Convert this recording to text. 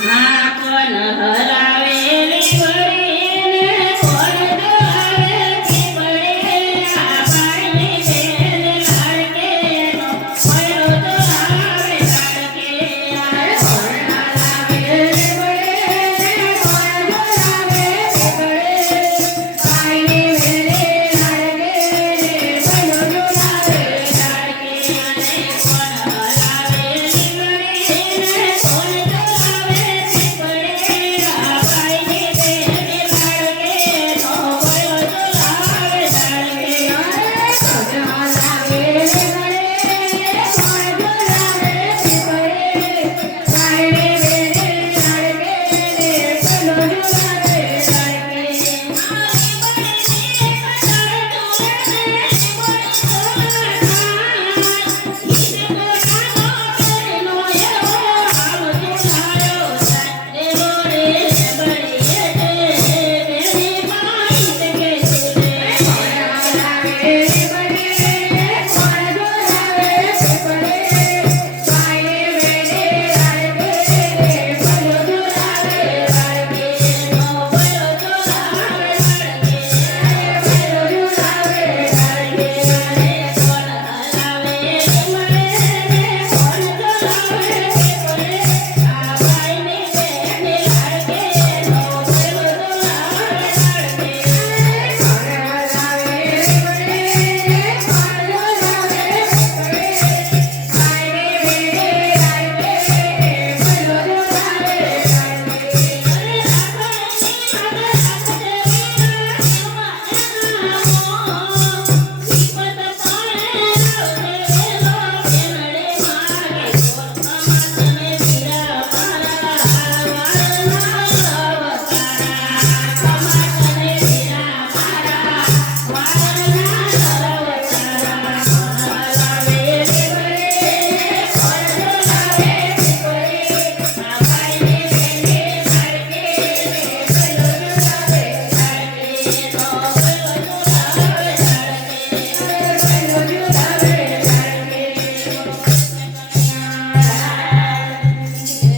માપન હર